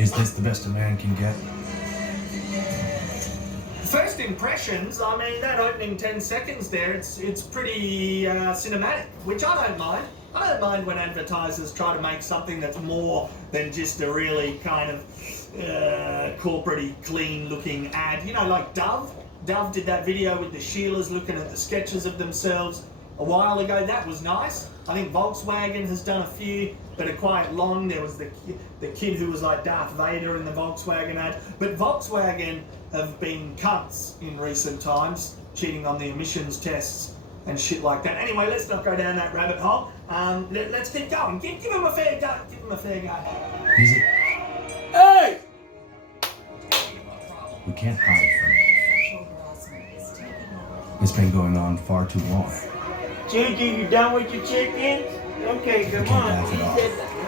Is this the best a man can get? First impressions, I mean, that opening 10 seconds there, it's pretty cinematic, which I don't mind. I don't mind when advertisers try to make something that's more than just a really kind of corporate-y, clean-looking ad. You know, like Dove. Dove did that video with the Sheilas looking at the sketches of themselves a while ago. That was nice. I think Volkswagen has done a few, but are quite long. There was the kid who was like Darth Vader in the Volkswagen ad. But Volkswagen have been cunts in recent times, cheating on the emissions tests and shit like that. Anyway, let's not go down that rabbit hole. Let's keep going. Give him a fair go. Give him a fair go. Is it? Hey! We can't hide from it. It's been going on far too long. Gigi, you done with your chickens? Okay, come on. laugh it off.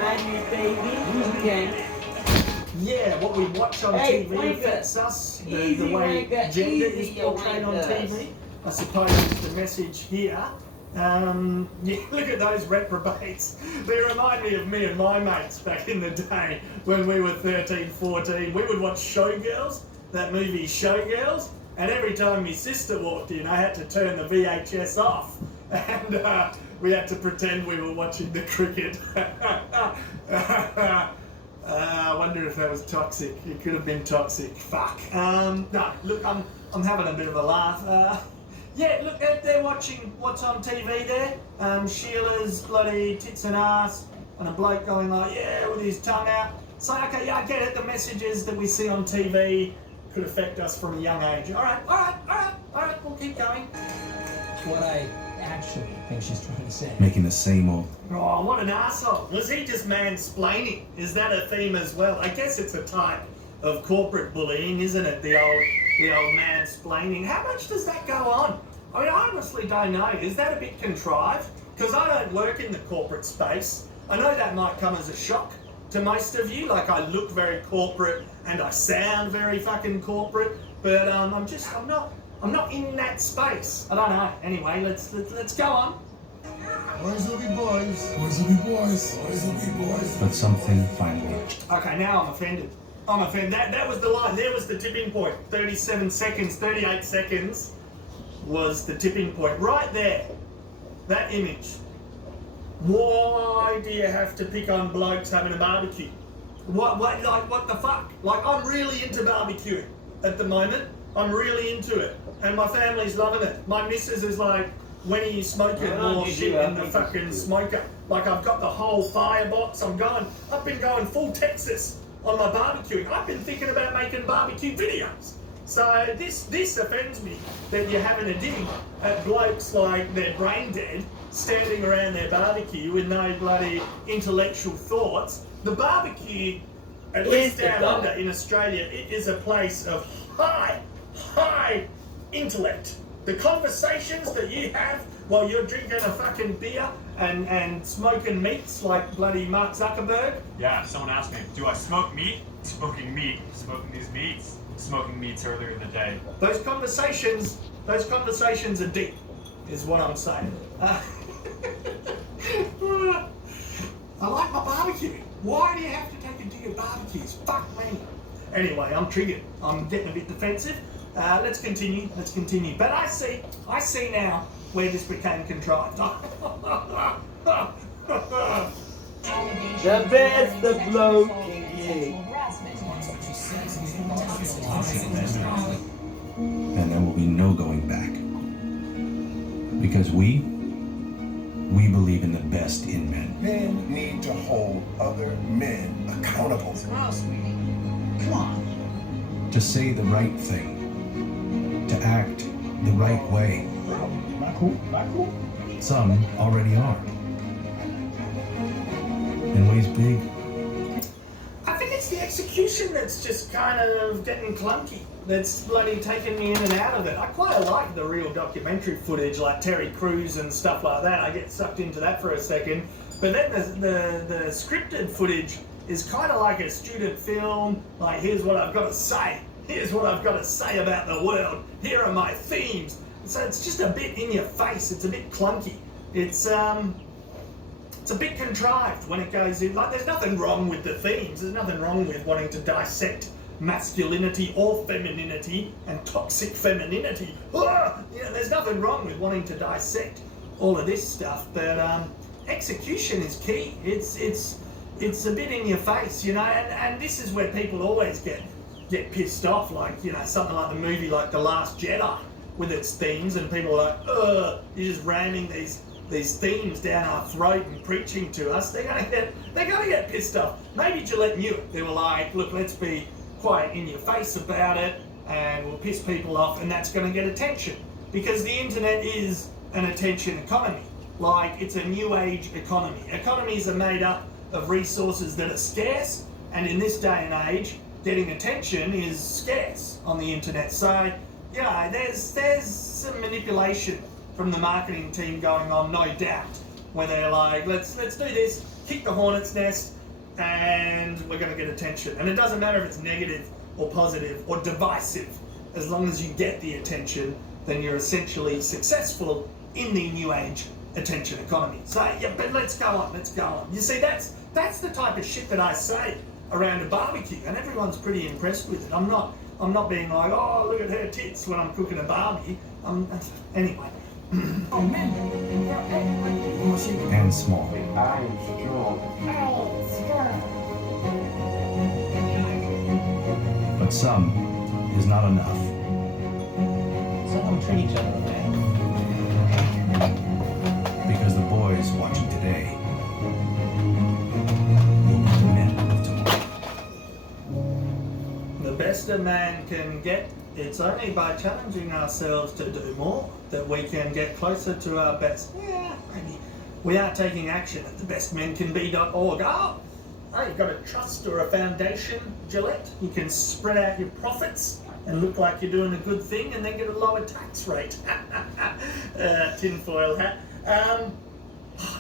Mind baby. Okay. Yeah, what we watch on Hey, TV Frank, affects us. The easy, way Frank, gender easy, is portrayed on Frank. TV, I suppose, is the message here. Yeah, look at those reprobates. They remind me of me and my mates back in the day when we were 13, 14. We would watch Showgirls, that movie Showgirls, and every time my sister walked in, I had to turn the VHS off. And we had to pretend we were watching the cricket. I wonder if that was toxic. It could have been toxic. Fuck. No, look, I'm having a bit of a laugh. Yeah, look, they're watching what's on TV there. Sheila's bloody tits and ass, and a bloke going like, yeah, with his tongue out. So, okay, yeah, I get it. The messages that we see on TV could affect us from a young age. All right, we'll keep going. What I actually think she's trying to say. Making the same old. Oh, what an asshole. Was he just mansplaining? Is that a theme as well? I guess it's a type of corporate bullying, isn't it? The old mansplaining. How much does that go on? I mean, I honestly don't know. Is that a bit contrived? Because I don't work in the corporate space. I know that might come as a shock to most of you. Like, I look very corporate and I sound very fucking corporate, but I'm not in that space. I don't know. Anyway, let's go on. Boys will be boys. Boys will be boys. Boys will be boys. But something finally. Okay, now I'm offended. That was the line. There was the tipping point. 37 seconds, 38 seconds was the tipping point. Right there. That image. Why do you have to pick on blokes having a barbecue? What the fuck? Like, I'm really into barbecuing at the moment. I'm really into it. And my family's loving it. My missus is like, when are you smoking more shit in the fucking smoker? Like, I've got the whole firebox. I've been going full Texas on my barbecuing. I've been thinking about making barbecue videos. So this offends me that you're having a dig at blokes like they're brain dead, standing around their barbecue with no bloody intellectual thoughts. The barbecue, at least down under in Australia, it is a place of high intellect. The conversations that you have while you're drinking a fucking beer and smoking meats like bloody Mark Zuckerberg. Yeah, someone asked me, do I smoke meat? Smoking meat. Smoking these meats. Smoking meats earlier in the day. Those conversations are deep, is what I'm saying. I like my barbecue. Why do you have to take a dig at barbecues? Fuck me. Anyway, I'm triggered. I'm getting a bit defensive. Let's continue. But I see now where this became contrived. The best the bloke can get. And there will be no going back. Because we believe in the best in men. Men need to hold other men accountable. Come on. To say the right thing. To act the right way. Not cool. Some already are. In ways big. I think it's the execution that's just kind of getting clunky. That's bloody taking me in and out of it. I quite like the real documentary footage, like Terry Crews and stuff like that. I get sucked into that for a second. But then the scripted footage is kind of like a student film. Like, here's what I've got to say. Here's what I've got to say about the world. Here are my themes. So it's just a bit in your face. It's a bit clunky. It's it's a bit contrived when it goes in. Like, there's nothing wrong with the themes. There's nothing wrong with wanting to dissect masculinity or femininity and toxic femininity. There's nothing wrong with wanting to dissect all of this stuff, but execution is key. It's a bit in your face, and this is where people always get pissed off, like, something like the movie like The Last Jedi with its themes, and people are like, you're just ramming these themes down our throat and preaching to us. They're gonna get pissed off. Maybe Gillette knew it. They were like, look, let's be quite in your face about it, and we'll piss people off, and that's going to get attention, because the internet is an attention economy. Like, it's a new age economy. Economies are made up of resources that are scarce, and in this day and age, getting attention is scarce on the internet. So, there's some manipulation from the marketing team going on, no doubt, where they're like, let's do this, kick the hornet's nest, and we're going to get attention. And it doesn't matter if it's negative or positive or divisive. As long as you get the attention, then you're essentially successful in the new age attention economy. So, but let's go on. You see, that's the type of shit that I say around a barbecue, and everyone's pretty impressed with it. I'm not being like, oh, look at her tits when I'm cooking a barbie. Anyway. And small. I am strong. But some is not enough. So don't treat each other, man. Because the boys watching today will be the men of tomorrow. The best a man can get, it's only by challenging ourselves to do more that we can get closer to our best. Yeah, maybe. We are taking action at thebestmencanbe.org. Oh, you've got a trust or a foundation, Gillette. You can spread out your profits and look like you're doing a good thing, and then get a lower tax rate. Tinfoil hat.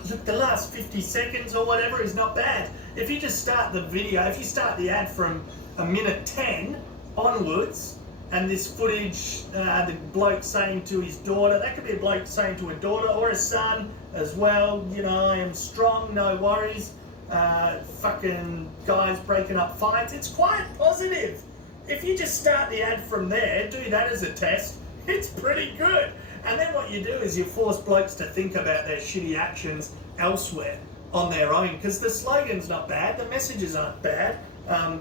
Look, the last 50 seconds or whatever is not bad. If you just start the video, if you start the ad from a minute 10 onwards, and this footage, the bloke saying to his daughter, that could be a bloke saying to a daughter or a son as well, I am strong, no worries. Fucking guys breaking up fights. It's quite positive. If you just start the ad from there, do that as a test, it's pretty good. And then what you do is you force blokes to think about their shitty actions elsewhere on their own, because the slogan's not bad, the messages aren't bad,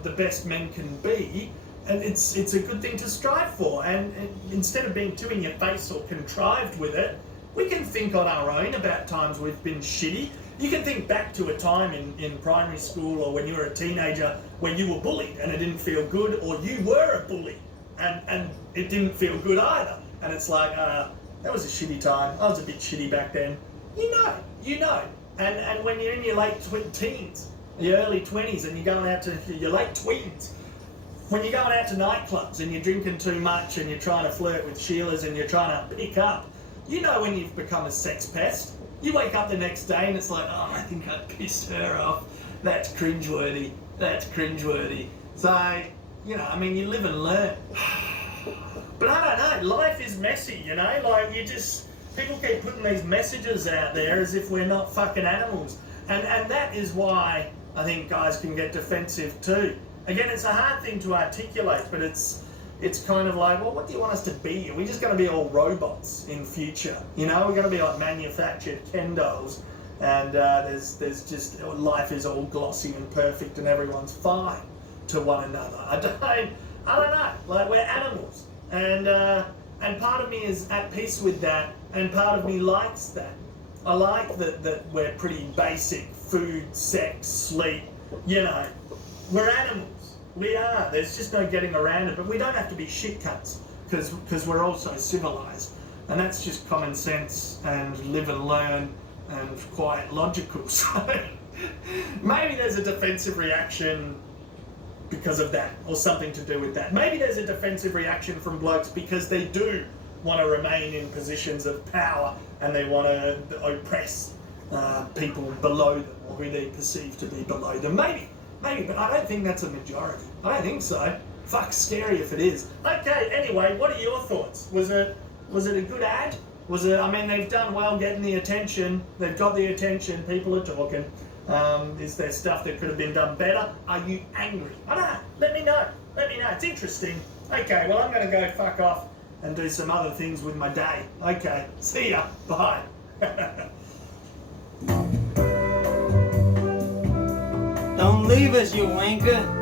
the best men can be, and it's a good thing to strive for. And instead of being too in your face or contrived with it, we can think on our own about times we've been shitty. You can think back to a time in primary school or when you were a teenager when you were bullied and it didn't feel good, or you were a bully and it didn't feel good either. And it's like, that was a shitty time. I was a bit shitty back then. You know. And when you're in your late teens, your early 20s, and you're going out to your late tweens, when you're going out to nightclubs and you're drinking too much and you're trying to flirt with Sheilas and you're trying to pick up, you know when you've become a sex pest. You wake up the next day and it's like, oh, I think I pissed her off. That's cringeworthy. So, you live and learn. But I don't know, life is messy, like people keep putting these messages out there as if we're not fucking animals. And that is why I think guys can get defensive too. Again, it's a hard thing to articulate, but it's kind of like, well, what do you want us to be? Are we just going to be all robots in future? We're going to be like manufactured Ken dolls, and there's just, life is all glossy and perfect and everyone's fine to one another. I don't know, like we're animals. And part of me is at peace with that, and part of me likes that. I like that we're pretty basic: food, sex, sleep, we're animals. We are. There's just no getting around it. But we don't have to be shit cunts because we're also civilized. And that's just common sense and live and learn and quite logical. So maybe there's a defensive reaction because of that, or something to do with that. Maybe there's a defensive reaction from blokes because they do want to remain in positions of power and they want to oppress people below them, or who they perceive to be below them. Maybe, but I don't think that's a majority. I don't think so. Fuck, scary if it is. Okay, anyway, what are your thoughts? Was it a good ad? I mean, they've done well getting the attention. They've got the attention. People are talking. Is there stuff that could have been done better? Are you angry? I don't know. Let me know. Let me know. It's interesting. Okay, well, I'm going to go fuck off and do some other things with my day. Okay, see ya. Bye. Don't leave us, you wanker.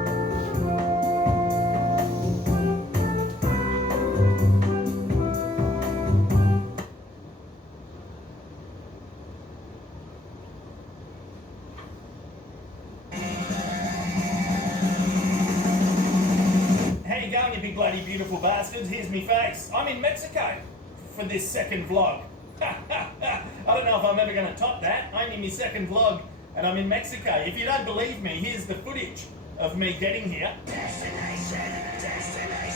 How you going, you big bloody beautiful bastards? Here's me face. I'm in Mexico for this second vlog. I don't know if I'm ever going to top that. I'm in my second vlog and I'm in Mexico. If you don't believe me, here's the footage of me getting here. Destination, destination.